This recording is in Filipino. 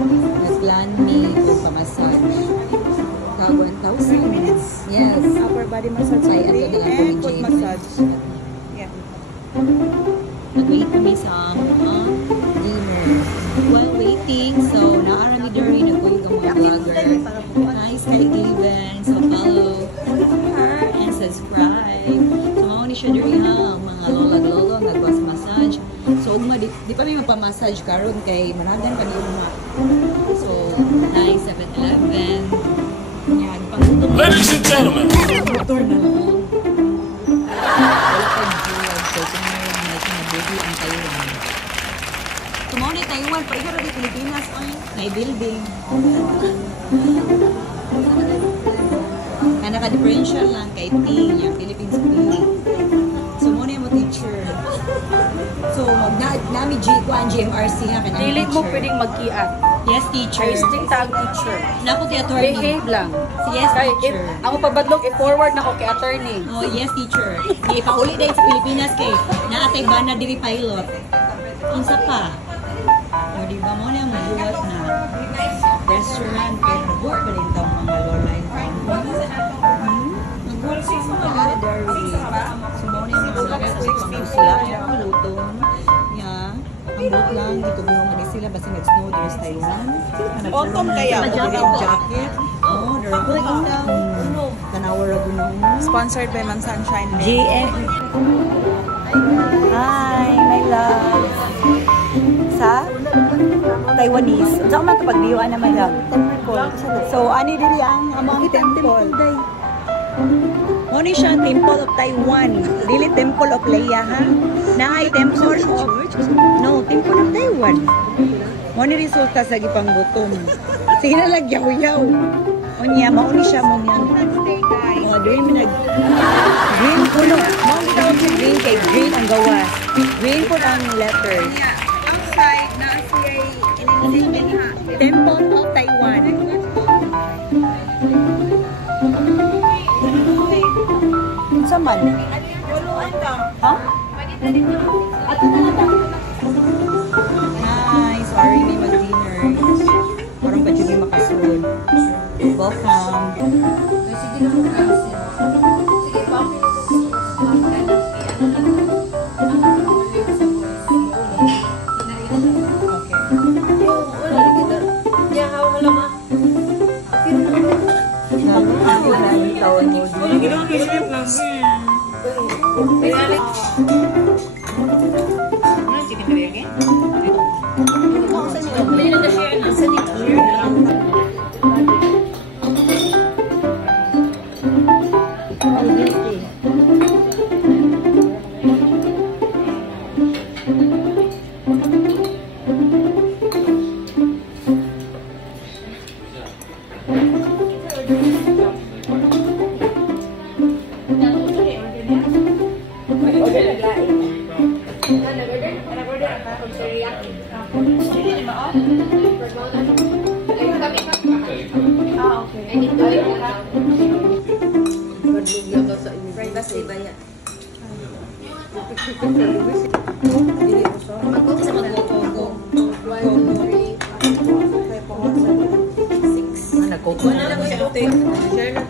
Nag-plan me o pa-massage. Ka 1,000 minutes. Yes. Upper body massage Ay, ato na lang and po foot ni massage. Yeah. Nag-wait kami sa dinner. While waiting, so naarami Dory, nag-wait ang mga vlogger. Hi, Sky Given. So follow her and subscribe. So mga ni siya Dory ha, mga lola-lolo, nag-massage. So di pa may magpa-massage karon kay managan pa niyo mga. So, nice 7-Eleven. Yan, pang-utong. Ladies and gentlemen. Motor na lang. Wala pag vlog. So, tumawag na baby ang Taiwan. Tumaw na Taiwan. Pareha rin Pilipinas. Ay, may building. Naka-differential lang kay T. Yung Philippines P. So, muna yung teacher. So, nami GMRC nga ka Dili mo pwedeng mag-kiat. Yes, teacher. Kay strict ang teacher. Naku, ti attorney. Behave lang. Yes, Kay, teacher. ako pabadlog, i-forward na ko kay attorney. Oh, yes, teacher. Ipauli dahil sa Pilipinas kay naatay ba na diri pilot. Unsa pa? O, di ba mo na yung mabuhat na restaurant kay nag-work pa rin itong mga lola yung nag-work sa mga legendary. So, mo na yung mga nag-work sila. Yung maluto. Yeah. Ang boat lang, dito mo sila basta nag-snow there's Taiwan. Autumn kaya. Jacket. Oh, Dragon. Tanawa Ragunan. Sponsored by Man Sunshine. GM. Hi, my love. Sa Taiwanese. Saan man ito pag-biwaan na my love? So, ani diri ang among temple. Muna siya Temple of Taiwan. Dili Temple of Leia, ha? Naay Temple of... No, Temple of Taiwan. Muna resulta sa gipang gutom. Sige na lang, yaw-yaw. O niya, mauni siya mo niya. O, doon mo nag... Green puno. Mauni tawag siya green kay green ang gawa. Green po ang letters. Outside, na siya Temple of Taiwan. Sa man? Ha? Hi, sorry may mag-dinner. Parang pa dyan makasunod. Welcome. Sige na mo kasi. Sige pa. Nagkoko na lang siya. Share na